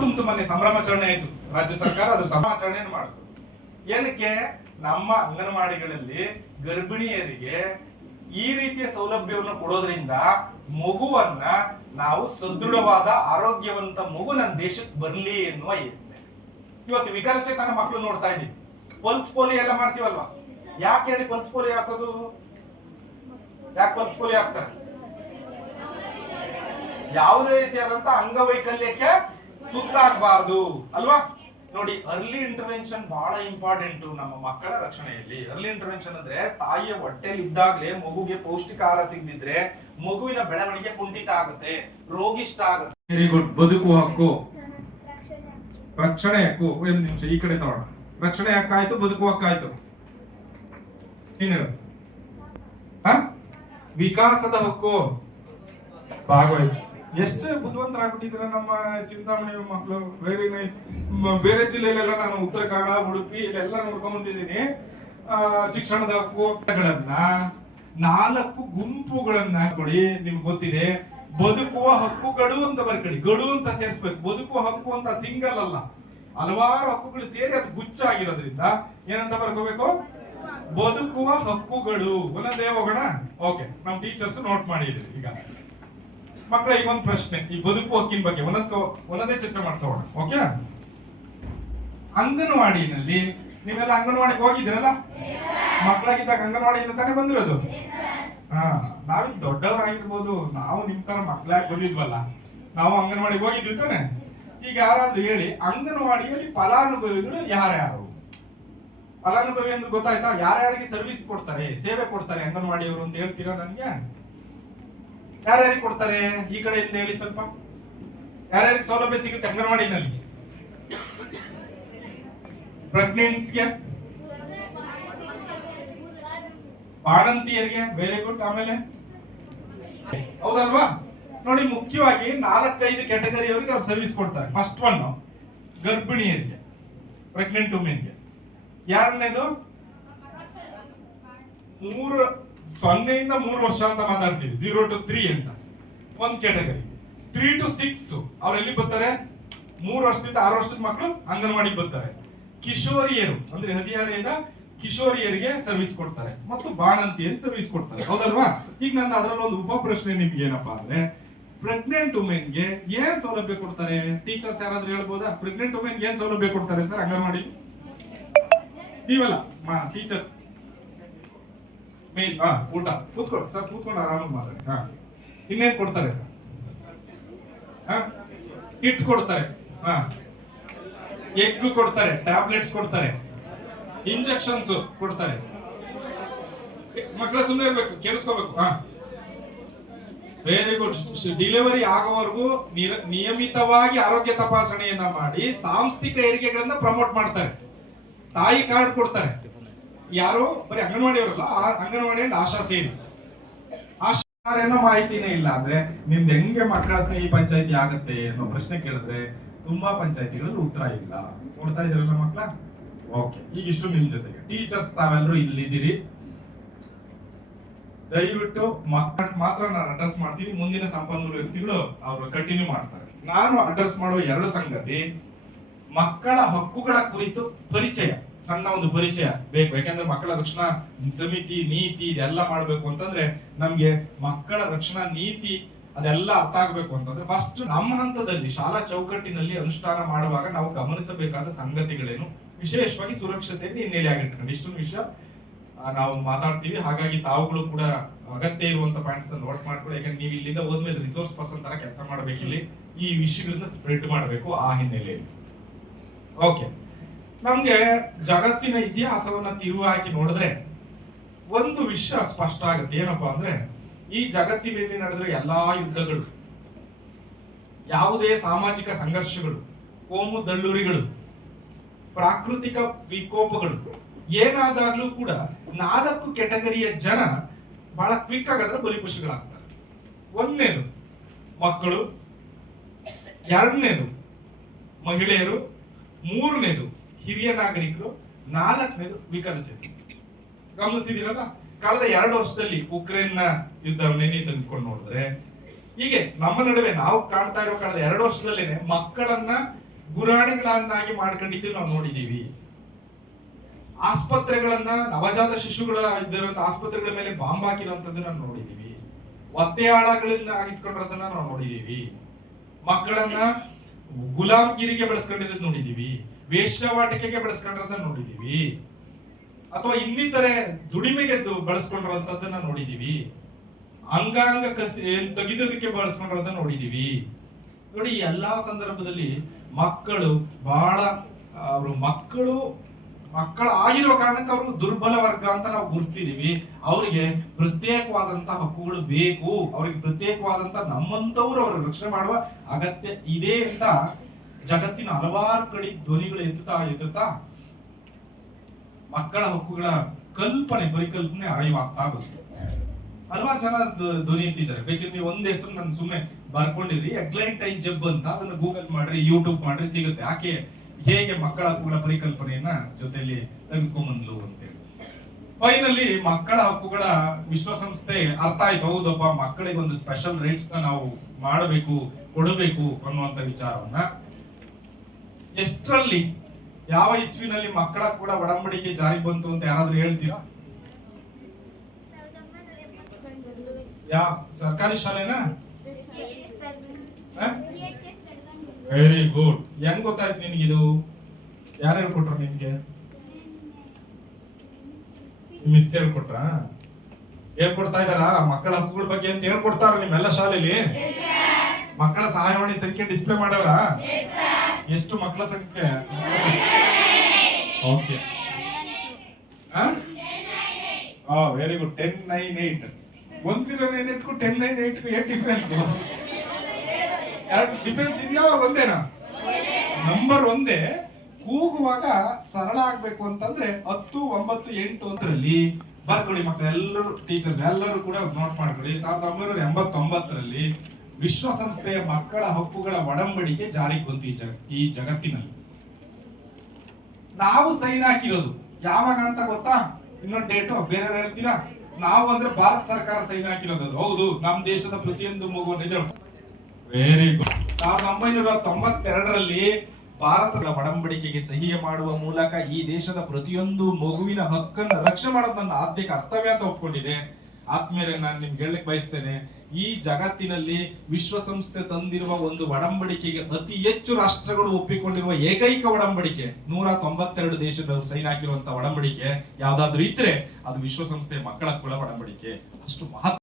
ತುಂಬಿತು, ಮೊನ್ನೆ ಸಂಭ್ರಮಾಚರಣೆ ಆಯ್ತು, ರಾಜ್ಯ ಸರ್ಕಾರ ಅದ್ರ ಸಂಭ್ರಮಾಚರಣೆಯನ್ನು ಮಾಡಿತು. ಏನಕ್ಕೆ? ನಮ್ಮ ಅಂಗನವಾಡಿಗಳಲ್ಲಿ ಗರ್ಭಿಣಿಯರಿಗೆ ಈ ರೀತಿಯ ಸೌಲಭ್ಯವನ್ನು ಕೊಡೋದ್ರಿಂದ ಮಗುವನ್ನ ನಾವು ಸದೃಢವಾದ ಆರೋಗ್ಯವಂತ ಮಗು ನನ್ನ ದೇಶಕ್ಕೆ ಬರ್ಲಿ ಎನ್ನುವ ಯೋಚನೆ. ಇವತ್ತು ವಿಕಲಚೇತನ ಮಕ್ಕಳು ನೋಡ್ತಾ ಇದೀವಿ, ಪಲ್ಸ್ ಪೋಲಿಯೋ ಎಲ್ಲ ಮಾಡ್ತೀವಲ್ವಾ? ಯಾಕೆ ಹೇಳಿ ಪಲ್ಸ್ ಪೋಲಿಯೋ ಹಾಕೋದು? ಯಾಕೆ ಪಲ್ಸ್ ಪೋಲಿಯೋ ಹಾಕ್ತಾರೆ? ಯಾವುದೇ ರೀತಿಯಾದಂತ ಅಂಗವೈಕಲ್ಯಕ್ಕೆ ತುತ್ತಾಗಬಾರ್ದು ಅಲ್ವಾ? ನೋಡಿ, ಅರ್ಲಿ ಇಂಟರ್ವೆನ್ಷನ್ ಬಹಳ ಇಂಪಾರ್ಟೆಂಟ್ ನಮ್ಮ ಮಕ್ಕಳ ರಕ್ಷಣೆಯಲ್ಲಿ. ಅರ್ಲಿ ಇಂಟರ್ವೆನ್ಷನ್ ಅಂದ್ರೆ ತಾಯಿಯ ಹೊಟ್ಟೆಲಿ ಇದ್ದಾಗಲೇ ಮಗುಗೆ ಪೌಷ್ಟಿಕ ಆಹಾರ ಸಿಗದಿದ್ರೆ ಮಗುವಿನ ಬೆಳವಣಿಗೆ ಕುಂಠಿತ ಆಗುತ್ತೆ, ರೋಗಿಷ್ಠ ಆಗುತ್ತೆ. Very good. ಬದುಕುವ ಹಕ್ಕು, ರಕ್ಷಣೆ ಹಕ್ಕು. ಒಂದು ನಿಮಿಷ ಈ ಕಡೆ ತಗೋಣ. ರಕ್ಷಣೆ ಹಕ್ಕಾಯ್ತು, ಬದುಕುವ ಹಕ್ಕಾಯ್ತು. ಏನ್ ಹೇಳ? ವಿಕಾಸದ ಹಕ್ಕು, ಭಾಗವಹಿಸಿ. ಎಷ್ಟು ಬುದ್ಧಿವಂತರಾಗ್ಬಿಟ್ಟಿದ್ರೆ ನಮ್ಮ ಚಿಂತಾಮಣಿ ಮಕ್ಕಳು. Very nice. ಬೇರೆ ಜಿಲ್ಲೆಯಲ್ಲೆಲ್ಲ ನಾನು ಉತ್ತರ ಕನ್ನಡ, ಉಡುಪಿ ಇಲ್ಲೆಲ್ಲ ನೋಡ್ಕೊಂಡ್ ಬಂದಿದ್ದೀನಿ. ಶಿಕ್ಷಣದ ಹಕ್ಕುಗಳನ್ನ 4 ಗುಂಪುಗಳನ್ನ ಕೊಡಿ. ನಿಮ್ಗೆ ಗೊತ್ತಿದೆ, ಬದುಕುವ ಹಕ್ಕುಗಳು ಅಂತ ಬರ್ಕೊಳ್ಳಿ. ಗಡು ಅಂತ ಸೇರಿಸ್ಬೇಕು. ಬದುಕುವ ಹಕ್ಕು ಅಂತ ಸಿಂಗಲ್ ಅಲ್ಲ, ಹಲವಾರು ಹಕ್ಕುಗಳು ಸೇರಿ ಅದು ಗುಚ್ಚ ಆಗಿರೋದ್ರಿಂದ ಏನಂತ ಬರ್ಕೋಬೇಕು? ಬದುಕುವ ಹಕ್ಕುಗಳು. ಒಂದೊಂದೇ ಹೋಗೋಣ. ಓಕೆ, ನಾವು ಟೀಚರ್ಸ್ ನೋಟ್ ಮಾಡಿದ್ರಿ. ಈಗ ಮಕ್ಕಳ ಈಗ ಒಂದು ಪ್ರಶ್ನೆ, ಈ ಬದುಕು ಹಕ್ಕಿನ ಬಗ್ಗೆ ಒಂದೊಂದೇ ಚರ್ಚೆ ಮಾಡ್ತೋಣ. ಓಕೆ, ಅಂಗನವಾಡಿನಲ್ಲಿ ನೀವೆಲ್ಲ ಅಂಗನವಾಡಿಗೆ ಹೋಗಿದ್ರಲ್ಲ? ಮಕ್ಕಳಾಗಿದ್ದಾಗ ಅಂಗನವಾಡಿಯಿಂದ ತಾನೇ ಬಂದಿರೋದು. ನಾವಿಲ್ಲಿ ದೊಡ್ಡವರಾಗಿರ್ಬೋದು, ನಾವು ನಿಮ್ ತರ ಮಕ್ಕಳಾಗಿ ಬಂದಿದ್ವಲ್ಲ, ನಾವು ಅಂಗನವಾಡಿಗೆ ಹೋಗಿದ್ವಿ ತಾನೆ. ಈಗ ಯಾರಾದ್ರೂ ಹೇಳಿ, ಅಂಗನವಾಡಿಯಲ್ಲಿ ಫಲಾನುಭವಿಗಳು ಯಾರ್ಯಾರು? ಫಲಾನುಭವಿ ಅಂದ್ರೆ ಗೊತ್ತಾಯ್ತಾ? ಯಾರ್ಯಾರಿಗೆ ಸರ್ವಿಸ್ ಕೊಡ್ತಾರೆ, ಸೇವೆ ಕೊಡ್ತಾರೆ ಅಂಗನವಾಡಿಯವರು ಅಂತ ಹೇಳ್ತೀರಾ ನನ್ಗೆ? ಯಾರ್ಯಾರಿಗೆ ಕೊಡ್ತಾರೆ? ಈ ಕಡೆಯಿಂದ ಹೇಳಿ ಸ್ವಲ್ಪ. ಯಾರ್ಯಾರಿಗೆ ಸೌಲಭ್ಯ ಸಿಗುತ್ತೆ ಅಂಗನವಾಡಿನಲ್ಲಿ? ಪ್ರೆಗ್ನೆಂಟ್ಸ್ಗೆ, ಬಾಣಂತಿಯರಿಗೆ. Very good. ಆಮೇಲೆ ಹೌದಲ್ವಾ? ನೋಡಿ, ಮುಖ್ಯವಾಗಿ 4-5 ಕ್ಯಾಟಗರಿಯವರಿಗೆ ಅವ್ರು ಸರ್ವಿಸ್ ಕೊಡ್ತಾರೆ. ಫಸ್ಟ್ ಒನ್ ಗರ್ಭಿಣಿಯರಿಗೆ, ಪ್ರೆಗ್ನೆಂಟ್ ವುಮೆನ್ಗೆ. ಎರಡನೇದು 0 ಇಂದ 3 ವರ್ಷ ಅಂತ ಮಾತಾಡ್ತೀವಿ, 0 to 3 ಅಂತ ಒಂದ್ ಕ್ಯಾಟಗರಿ. 3 to 6 ಅವ್ರು ಎಲ್ಲಿ ಬರ್ತಾರೆ? 3 ವರ್ಷದಿಂದ 6 ವರ್ಷದ ಮಕ್ಕಳು ಅಂಗನವಾಡಿಗೆ ಬರ್ತಾರೆ. ಕಿಶೋರಿಯರು ಅಂದ್ರೆ ಹದಿಹರೆಯದ ಕಿಶೋರಿಯರಿಗೆ ಸರ್ವಿಸ್ ಕೊಡ್ತಾರೆ, ಮತ್ತು ಬಾಣಂತಿಯರಿಗೆ ಸರ್ವಿಸ್ ಕೊಡ್ತಾರೆ. ಹೌದಲ್ವಾ? ಈಗ ನನ್ನ ಅದರಲ್ಲಿ ಒಂದು ಉಪ ಪ್ರಶ್ನೆ ನಿಮ್ಗೆ ಏನಪ್ಪಾ ಅಂದ್ರೆ, ಪ್ರೆಗ್ನೆಂಟ್ ವುಮೆನ್ಗೆ ಏನ್ ಸೌಲಭ್ಯ ಕೊಡ್ತಾರೆ? ಟೀಚರ್ಸ್ ಯಾರಾದ್ರೂ ಹೇಳ್ಬೋದಾ? ಪ್ರೆಗ್ನೆಂಟ್ ವುಮೆನ್ಗೆ ಏನ್ ಸೌಲಭ್ಯ ಕೊಡ್ತಾರೆ ಸರ್ ಅಂಗನವಾಡಿ? ನೀವಲ್ಲ ಟೀಚರ್ಸ್. ಊಟ, ಕೂತ್ಕೊಳ್ಳಿ ಸರ್, ಕೂತ್ಕೊಂಡು ಆರಾಮಾಗಿ ಮಾತಾಡಿ. ಇನ್ನೇನ್ ಕೊಡ್ತಾರೆ ಸರ್? ಕಿಟ್ ಕೊಡ್ತಾರೆ, ಎಗ್ ಕೊಡ್ತಾರೆ, ಟ್ಯಾಬ್ಲೆಟ್ಸ್ ಕೊಡ್ತಾರೆ, ಇಂಜೆಕ್ಷನ್ಸ್ ಕೊಡ್ತಾರೆ. ಮಕ್ಕಳ ಸುಮ್ಮನೆ ಇರ್ಬೇಕು, ಕೇಳಿಸ್ಕೋಬೇಕು. Very good. ಡೆಲಿವರಿ ಆಗೋವರೆಗೂ ನಿಯಮಿತವಾಗಿ ಆರೋಗ್ಯ ತಪಾಸಣೆಯನ್ನ ಮಾಡಿ ಸಾಂಸ್ಥಿಕ ಹೆರಿಗೆಗಳನ್ನ ಪ್ರಮೋಟ್ ಮಾಡ್ತಾರೆ. ತಾಯಿ ಕಾರ್ಡ್ ಕೊಡ್ತಾರೆ. ಯಾರು? ಬರೀ ಅಂಗನವಾಡಿಯವರಲ್ಲ, ಅಂಗನವಾಡಿಯಲ್ಲಿ ಆಶಾ ಸೇರಿ. ಆಶಾ ಏನೋ ಮಾಹಿತಿನೇ ಇಲ್ಲ ಅಂದ್ರೆ ನಿಮ್ದು ಹೆಂಗೆ ಮಕ್ಕಳ ಸ್ನೇಹಿ ಪಂಚಾಯತಿ ಆಗತ್ತೆ ಅನ್ನೋ ಪ್ರಶ್ನೆ ಕೇಳಿದ್ರೆ ತುಂಬಾ ಪಂಚಾಯತಿಗಳಲ್ಲಿ ಉತ್ತರ ಇಲ್ಲ. ಕೊಡ್ತಾ ಇದ್ರಲ್ಲ ಮಕ್ಕಳ? ಓಕೆ, ಈಗ ಇಷ್ಟು ನಿಮ್ ಜೊತೆಗೆ ಟೀಚರ್ಸ್ ತಾವೆಲ್ಲರೂ ಇಲ್ಲಿದ್ದೀರಿ. ದಯವಿಟ್ಟು ಮಕ್ಕಳ ಮಾತ್ರ ನಾನು ಅಡ್ರೆಸ್ ಮಾಡ್ತೀನಿ, ಮುಂದಿನ ಸಂಪನ್ಮೂಲ ವ್ಯಕ್ತಿಗಳು ಅವರು ಕಂಟಿನ್ಯೂ ಮಾಡ್ತಾರೆ. ನಾನು ಅಡ್ರೆಸ್ ಮಾಡುವ 2 ಸಂಗತಿ, ಮಕ್ಕಳ ಹಕ್ಕುಗಳ ಕುರಿತು ಪರಿಚಯ, ಸಣ್ಣ ಒಂದು ಪರಿಚಯ ಬೇಕು. ಯಾಕಂದ್ರೆ ಮಕ್ಕಳ ರಕ್ಷಣಾ ಸಮಿತಿ, ನೀತಿ ಇದೆಲ್ಲ ಮಾಡ್ಬೇಕು ಅಂತಂದ್ರೆ ನಮ್ಗೆ ಮಕ್ಕಳ ರಕ್ಷಣಾ ನೀತಿ ಅದೆಲ್ಲ ಅರ್ಥ ಆಗ್ಬೇಕು ಅಂತಂದ್ರೆ ಫಸ್ಟ್ ನಮ್ಮ ಹಂತದಲ್ಲಿ ಶಾಲಾ ಚೌಕಟ್ಟಿನಲ್ಲಿ ಅನುಷ್ಠಾನ ಮಾಡುವಾಗ ನಾವು ಗಮನಿಸಬೇಕಾದ ಸಂಗತಿಗಳೇನು, ವಿಶೇಷವಾಗಿ ಸುರಕ್ಷತೆಯನ್ನು ಹಿನ್ನೆಲೆಯಾಗಿಟ್ಕೊಂಡು ಇಷ್ಟೊಂದು ವಿಷಯ ನಾವು ಮಾತಾಡ್ತೀವಿ. ಹಾಗಾಗಿ ತಾವುಗಳು ಕೂಡ ಅಗತ್ಯ ಇರುವಂತ ಪಾಯಿಂಟ್ಸ್ ನೋಟ್ ಮಾಡ್ಕೊಳ್ಳಿ. ಯಾಕಂದ್ರೆ ನೀವು ಇಲ್ಲಿಂದ ಹೋದ್ಮೇಲೆ ರಿಸೋರ್ಸ್ ಪರ್ಸನ್ ತರ ಕೆಲಸ ಮಾಡ್ಬೇಕು, ಇಲ್ಲಿ ಈ ವಿಷಯಗಳನ್ನ ಸ್ಪ್ರೆಡ್ ಮಾಡಬೇಕು ಆ ಹಿನ್ನೆಲೆಯಲ್ಲಿ. ಓಕೆ, ನಮ್ಗೆ ಜಗತ್ತಿನ ಇತಿಹಾಸವನ್ನ ತಿರುವು ಹಾಕಿ ನೋಡಿದ್ರೆ ಒಂದು ವಿಷಯ ಸ್ಪಷ್ಟ ಆಗುತ್ತೆ. ಏನಪ್ಪಾ ಅಂದ್ರೆ, ಈ ಜಗತ್ತಿನಲ್ಲಿ ನಡೆದ್ರೆ ಎಲ್ಲಾ ಯುದ್ಧಗಳು, ಯಾವುದೇ ಸಾಮಾಜಿಕ ಸಂಘರ್ಷಗಳು, ಕೋಮು ದಳ್ಳೂರಿಗಳು, ಪ್ರಾಕೃತಿಕ ವಿಕೋಪಗಳು ಏನಾದಾಗ್ಲೂ ಕೂಡ 4 ಕ್ಯಾಟಗರಿಯ ಜನ ಬಹಳ ಕ್ವಿಕ್ ಆಗಾದ್ರೆ ಬಲಿಪಶುಗಳಾಗ್ತಾರೆ. ಒಂದನೇದು ಮಕ್ಕಳು, ಎರಡನೇದು ಮಹಿಳೆಯರು, ಮೂರನೇದು ಹಿರಿಯ ನಾಗರಿಕರು, 4ನೇದು ವಿಕಲಚೇತನ. ಗಮನಿಸಿದಿರಲ್ಲ, ಕಳೆದ 2 ವರ್ಷದಲ್ಲಿ ಉಕ್ರೇನ್ ನ ಯುದ್ಧವನ್ನೇ ತೆಗೆದುಕೊಂಡು ನೋಡಿದ್ರೆ, ಹೀಗೆ ನಮ್ಮ ನಡುವೆ ನಾವು ಕಾಣ್ತಾ ಇರೋ ಕಳೆದ 2 ವರ್ಷದಲ್ಲೇನೆ ಮಕ್ಕಳನ್ನ ಗುರಾಣಿಗಳನ್ನಾಗಿ ಮಾಡ್ಕೊಂಡಿದ್ದು ನಾವು ನೋಡಿದೀವಿ. ಆಸ್ಪತ್ರೆಗಳನ್ನ, ನವಜಾತ ಶಿಶುಗಳ ಇದ್ದಿರುವಂತ ಆಸ್ಪತ್ರೆಗಳ ಮೇಲೆ ಬಾಂಬ್ ಹಾಕಿರುವಂತದ್ದನ್ನ ನೋಡಿದೀವಿ. ಒತ್ತೆಯಾಳಗಳನ್ನ ಆಗಿಸ್ಕೊಂಡಿರೋದನ್ನ ನಾವು ನೋಡಿದೀವಿ. ಮಕ್ಕಳನ್ನ ಗುಲಾಮ್ಗಿರಿಗೆ ಬೆಳೆಸ್ಕೊಂಡಿರೋದ್ ನೋಡಿದೀವಿ. ವೇಶ್ಯಾವಾಟಿಕೆಗೆ ಬೆಳೆಸ್ಕೊಂಡಿರೋದನ್ನ ನೋಡಿದೀವಿ. ಅಥವಾ ಇನ್ನಿತರೆ ದುಡಿಮೆಗೆ ಬಳಸ್ಕೊಂಡಿರೋಂಥದ್ದನ್ನ ನೋಡಿದೀವಿ. ಅಂಗಾಂಗ ತೆಗೆದೋದಕ್ಕೆ ಬಳಸ್ಕೊಂಡಿರೋದನ್ನ ನೋಡಿದೀವಿ. ನೋಡಿ, ಈ ಎಲ್ಲಾ ಸಂದರ್ಭದಲ್ಲಿ ಮಕ್ಕಳು ಬಹಳ ಅವರು ಮಕ್ಕಳ ಆಗಿರೋ ಕಾರಣಕ್ಕೆ ಅವರು ದುರ್ಬಲ ವರ್ಗ ಅಂತ ನಾವು ಗುರುತಿಸಿದೀವಿ. ಅವರಿಗೆ ಪ್ರತ್ಯೇಕವಾದಂತಹ ಹಕ್ಕುಗಳು ಬೇಕು. ಅವರಿಗೆ ಪ್ರತ್ಯೇಕವಾದಂತ ನಮ್ಮಂತವ್ರು ಅವರ ರಕ್ಷಣೆ ಮಾಡುವ ಅಗತ್ಯ ಇದೆ ಅಂತ ಜಗತ್ತಿನ ಹಲವಾರು ಕಡೆ ಧ್ವನಿಗಳು ಎತ್ತುತ್ತಾ ಮಕ್ಕಳ ಹಕ್ಕುಗಳ ಪರಿಕಲ್ಪನೆ ಅರಿವಾಗ್ತಾ ಬರುತ್ತೆ. ಹಲವಾರು ಜನ ಧ್ವನಿ ಎತ್ತಿದ್ದಾರೆ. ಬೇಕಿದ್ರೆ ನೀವು ಒಂದ್ ಹೆಸರು ನಾನು ಸುಮ್ಮನೆ ಬರ್ಕೊಂಡಿರಿ, ಎಗ್ಲೈಂಟೈನ್ ಜಬ್ ಅಂತ, ಅದನ್ನ ಗೂಗಲ್ ಮಾಡ್ರಿ, ಯೂಟ್ಯೂಬ್ ಮಾಡ್ರಿ, ಸಿಗುತ್ತೆ. ಆಕೆ ಹೇಗೆ ಮಕ್ಕಳ ಹಕ್ಕುಗಳ ಪರಿಕಲ್ಪನೆಯನ್ನ ಜೊತೆಯಲ್ಲಿ ತೆಗೆದುಕೊಂಡ್ಬಂದ್ಲು ಅಂತೇಳಿ. ಫೈನಲಿ ಮಕ್ಕಳ ಹಕ್ಕುಗಳ ವಿಶ್ವಸಂಸ್ಥೆ ಅರ್ಥ ಆಯ್ತು, ಹೌದಪ್ಪ, ಮಕ್ಕಳಿಗೆ ಒಂದು ಸ್ಪೆಷಲ್ ರೈಟ್ಸ್ ನ ನಾವು ಮಾಡಬೇಕು, ಕೊಡಬೇಕು ಅನ್ನುವಂತ ವಿಚಾರವನ್ನ. ಎಷ್ಟರಲ್ಲಿ, ಯಾವ ಇಸ್ವಿನಲ್ಲಿ ಮಕ್ಕಳ ಕೂಡ ಒಡಂಬಡಿಕೆ ಜಾರಿಗೆ ಬಂತು ಅಂತ ಯಾರಾದ್ರೂ ಹೇಳ್ತೀರಾ? ಸರ್ಕಾರಿ ಶಾಲೆನಾ? Very good. ಹೆಂಗ್ ಗೊತ್ತಾಯ್ತು ನಿನ್ಗಿದು? ಯಾರು ಹೇಳ್ಕೊಟ್ರ ನಿನ್ಗೆ? ಮಿಸ್ ಹೇಳ್ಕೊಟ್ರ? ಹೇಳ್ಕೊಡ್ತಾ ಇದಾರ ಮಕ್ಕಳ ಹಕ್ಕುಗಳ ಬಗ್ಗೆ ಅಂತ ಹೇಳ್ಕೊಡ್ತಾರ ನಿಮ್ಮೆಲ್ಲ ಶಾಲೆಯಲ್ಲಿ? ಮಕ್ಕಳ ಸಹಾಯವಾಣಿ ಸಂಖ್ಯೆ ಡಿಸ್ಪ್ಲೇ ಮಾಡವ್ರ? ಎಷ್ಟು ಮಕ್ಕಳ ಸಂಖ್ಯೆ? Okay, very good. 1098 1098 1098 ಏನ್ ಡಿಫರೆನ್ಸ್? ಡಿಫರೆನ್ಸ್ ಇದೆಯಾ? ಒಂದೇನಾ? ನಂಬರ್ ಒಂದೇ. ಕೂಗುವಾಗ ಸರಳ ಆಗ್ಬೇಕು ಅಂತಂದ್ರೆ 10, 9, 8 ಅಂತರಲ್ಲಿ ಬರ್ಕೊಳ್ಳಿ ಮಕ್ಕಳು. ಎಲ್ಲರೂ ಟೀಚರ್ಸ್ ಎಲ್ಲರೂ ಕೂಡ ನೋಟ್ ಮಾಡ್ಕೊಳ್ಳಿ. 1989ರಲ್ಲಿ ವಿಶ್ವಸಂಸ್ಥೆಯ ಮಕ್ಕಳ ಹಕ್ಕುಗಳ ಒಡಂಬಡಿಕೆ ಜಾರಿಗೆ ಬಂತು ಈ ಜಗತ್ತಿನಲ್ಲಿ. ನಾವು ಸೈನ್ ಹಾಕಿರೋದು ಯಾವಾಗ ಅಂತ ಗೊತ್ತಾ? ಇನ್ನೊಂದು ಡೇಟು ಬೇರೆ ಹೇಳ್ತೀರಾ? ನಾವು ಅಂದ್ರೆ ಭಾರತ ಸರ್ಕಾರ ಸೈನ್ ಹಾಕಿರೋದು. ಹೌದು, ನಮ್ಮ ದೇಶದ ಪ್ರತಿಯೊಂದು ಮಗುವನ್ನು. Very good. 1992ರಲ್ಲಿ ಭಾರತದ ಒಡಂಬಡಿಕೆಗೆ ಸಹಿ ಮಾಡುವ ಮೂಲಕ ಈ ದೇಶದ ಪ್ರತಿಯೊಂದು ಮಗುವಿನ ಹಕ್ಕನ್ನು ರಕ್ಷಣೆ ಮಾಡೋದು ನನ್ನ ಆದ್ಯ ಕರ್ತವ್ಯ ಅಂತ ಒಪ್ಕೊಂಡಿದೆ. ಆದ್ಮೇಲೆ ನಾನು ನಿಮ್ಗೆ ಹೇಳಕ್ ಬಯಸ್ತೇನೆ, ಈ ಜಗತ್ತಿನಲ್ಲಿ ವಿಶ್ವಸಂಸ್ಥೆ ತಂದಿರುವ ಒಂದು ಒಡಂಬಡಿಕೆಗೆ ಅತಿ ಹೆಚ್ಚು ರಾಷ್ಟ್ರಗಳು ಒಪ್ಪಿಕೊಂಡಿರುವ ಏಕೈಕ ಒಡಂಬಡಿಕೆ, 192 ದೇಶದವರು ಸೈನ್ ಹಾಕಿರುವಂತಹ ಒಡಂಬಡಿಕೆ ಯಾವ್ದಾದ್ರು ಇದ್ರೆ ಅದು ವಿಶ್ವಸಂಸ್ಥೆ ಮಕ್ಕಳ ಹಕ್ಕುಗಳ ಒಡಂಬಡಿಕೆ. ಅಷ್ಟು ಮಹತ್ವ